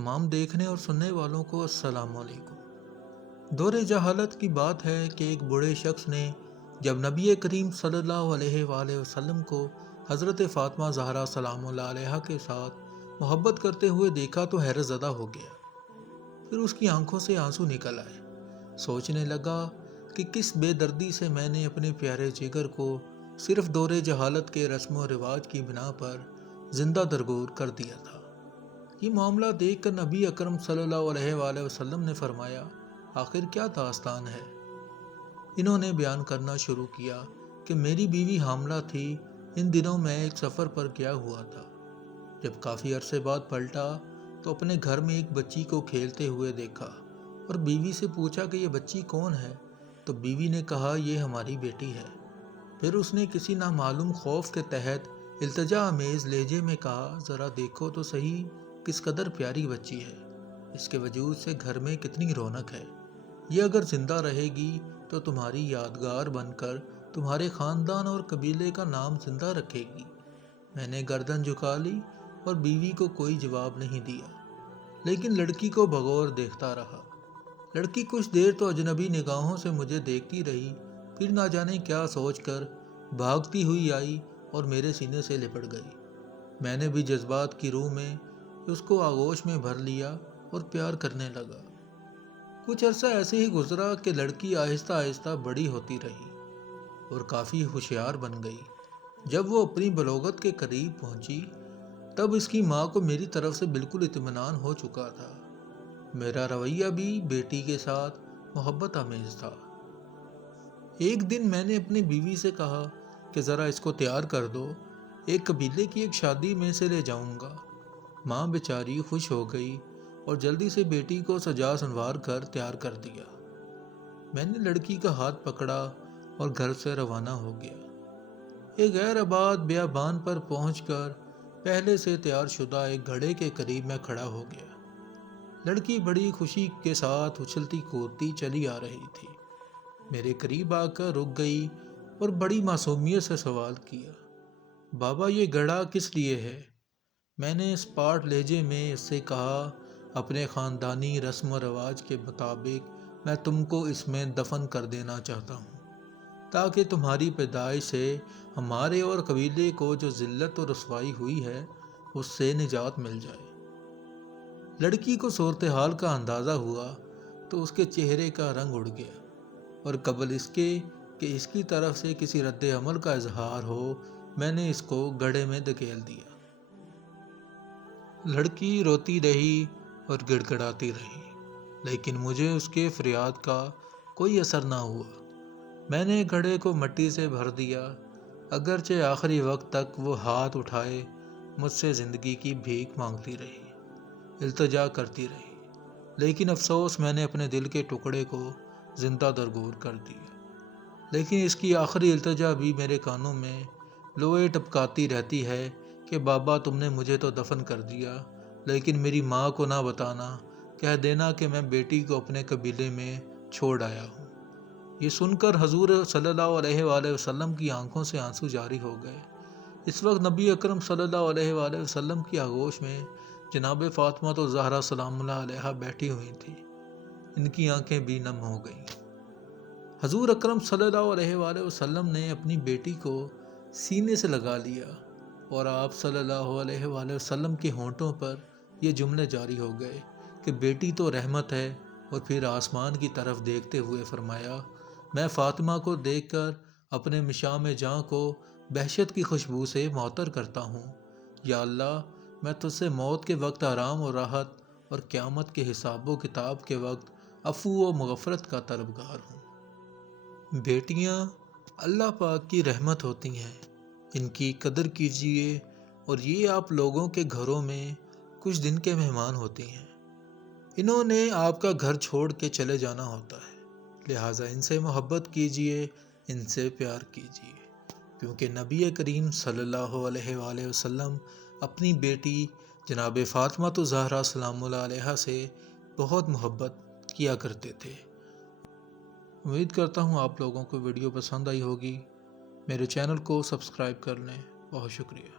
तमाम देखने और सुनने वालों को अस्सलाम वालेकुम। दौरे जहालत की बात है कि एक बूढ़े शख्स ने जब नबी करीम सल्लल्लाहु अलैहि वसल्लम को हज़रत फ़ातिमा ज़हरा सलामुल्लाह अलैहा के साथ मोहब्बत करते हुए देखा तो हैरत ज़दा हो गया। फिर उसकी आंखों से आंसू निकल आए। सोचने लगा कि किस बेदर्दी से मैंने अपने प्यारे जिगर को सिर्फ दौरे जहालत के रस्म व रिवाज की बिना पर जिंदा दरगोर कर दिया था। ये मामला देखकर नबी अकरम सल्लल्लाहु अलैहि वसल्लम ने फरमाया, आखिर क्या दास्तान है। इन्होंने बयान करना शुरू किया कि मेरी बीवी हामला थी। इन दिनों मैं एक सफ़र पर गया हुआ था। जब काफ़ी अरसे बाद पलटा तो अपने घर में एक बच्ची को खेलते हुए देखा और बीवी से पूछा कि ये बच्ची कौन है। तो बीवी ने कहा, ये हमारी बेटी है। फिर उसने किसी नामालूम खौफ के तहत इल्तिजा अमेज़ लहजे में कहा, ज़रा देखो तो सही किस कदर प्यारी बच्ची है। इसके वजूद से घर में कितनी रौनक है। ये अगर ज़िंदा रहेगी तो तुम्हारी यादगार बनकर तुम्हारे ख़ानदान और कबीले का नाम ज़िंदा रखेगी। मैंने गर्दन झुका ली और बीवी को कोई जवाब नहीं दिया, लेकिन लड़की को बगौर देखता रहा। लड़की कुछ देर तो अजनबी निगाहों से मुझे देखती रही, फिर ना जाने क्या सोचकर भागती हुई आई और मेरे सीने से लिपट गई। मैंने भी जज्बात की रूह में उसको आगोश में भर लिया और प्यार करने लगा। कुछ अरसा ऐसे ही गुजरा कि लड़की आहिस्ता आहिस्ता बड़ी होती रही और काफ़ी होशियार बन गई। जब वो अपनी बलोगत के करीब पहुंची तब इसकी माँ को मेरी तरफ से बिल्कुल इत्मीनान हो चुका था। मेरा रवैया भी बेटी के साथ मोहब्बत आमेज था। एक दिन मैंने अपनी बीवी से कहा कि ज़रा इसको तैयार कर दो, एक कबीले की एक शादी में से ले जाऊंगा। माँ बेचारी खुश हो गई और जल्दी से बेटी को सजा संवार कर तैयार कर दिया। मैंने लड़की का हाथ पकड़ा और घर से रवाना हो गया। एक गैर आबाद बियाबान पर पहुंचकर पहले से तैयार शुदा एक घड़े के करीब मैं खड़ा हो गया। लड़की बड़ी खुशी के साथ उछलती कूदती चली आ रही थी। मेरे करीब आकर रुक गई और बड़ी मासूमियत से सवाल किया, बाबा ये घड़ा किस लिए है। मैंने स्पाट लहजे में इससे कहा, अपने ख़ानदानी रस्म व रवाज के मुताबिक मैं तुमको इसमें दफन कर देना चाहता हूँ, ताकि तुम्हारी पैदाइश से हमारे और कबीले को जो ज़िल्लत और रसवाई हुई है उससे निजात मिल जाए। लड़की को सूरत हाल का अंदाज़ा हुआ तो उसके चेहरे का रंग उड़ गया और कबल इसके कि इसकी तरफ से किसी रद्द अमल का इजहार हो, मैंने इसको गड्ढे में धकेल दिया। लड़की रोती रही और गिड़गिड़ाती रही, लेकिन मुझे उसके फरियाद का कोई असर ना हुआ। मैंने घड़े को मिट्टी से भर दिया, अगरचे आखिरी वक्त तक वो हाथ उठाए मुझसे ज़िंदगी की भीख मांगती रही, इल्तिजा करती रही, लेकिन अफसोस मैंने अपने दिल के टुकड़े को ज़िंदा दरगोर कर दिया। लेकिन इसकी आखिरी इल्तिजा भी मेरे कानों में लोए टपकाती रहती है कि बाबा तुमने मुझे तो दफन कर दिया, लेकिन मेरी माँ को ना बताना, कह देना कि मैं बेटी को अपने कबीले में छोड़ आया हूँ। ये सुनकर हजूर सल्लल्लाहु अलैहि वसल्लम की आंखों से आंसू जारी हो गए। इस वक्त नबी अकरम सल्लल्लाहु अलैहि वसल्लम की आगोश में जनाब फ़ातिमा तो ज़हरा सलामुल्लाह अलैहा बैठी हुई थी। इनकी आंखें भी नम हो गईं। हजूर अकरम सल्लल्लाहु अलैहि वसल्लम ने अपनी बेटी को सीने से लगा लिया और आप सल्लल्लाहु अलैहि वसल्लम के होंठों पर ये जुमले जारी हो गए कि बेटी तो रहमत है, और फिर आसमान की तरफ देखते हुए फरमाया, मैं फ़ातिमा को देखकर अपने मिशाम जाँ को बहशत की खुशबू से मुअत्तर करता हूँ। या अल्लाह, मैं तुझसे मौत के वक्त आराम और राहत और क़यामत के हिसाब किताब के वक्त अफ़ू व मग़फ़रत का तलबगार हूँ। बेटियाँ अल्लाह पाक की रहमत होती हैं, इनकी कदर कीजिए, और ये आप लोगों के घरों में कुछ दिन के मेहमान होती हैं। इन्होंने आपका घर छोड़ के चले जाना होता है, लिहाजा इनसे मोहब्बत कीजिए, इनसे प्यार कीजिए, क्योंकि नबी करीम सल्लल्लाहु अलैहि वसल्लम अपनी बेटी जनाब फ़ातिमा तो ज़हरा सलामुल्लाह अलैहा से बहुत मोहब्बत किया करते थे। उम्मीद करता हूँ आप लोगों को वीडियो पसंद आई होगी। मेरे चैनल को सब्सक्राइब कर लें। बहुत शुक्रिया।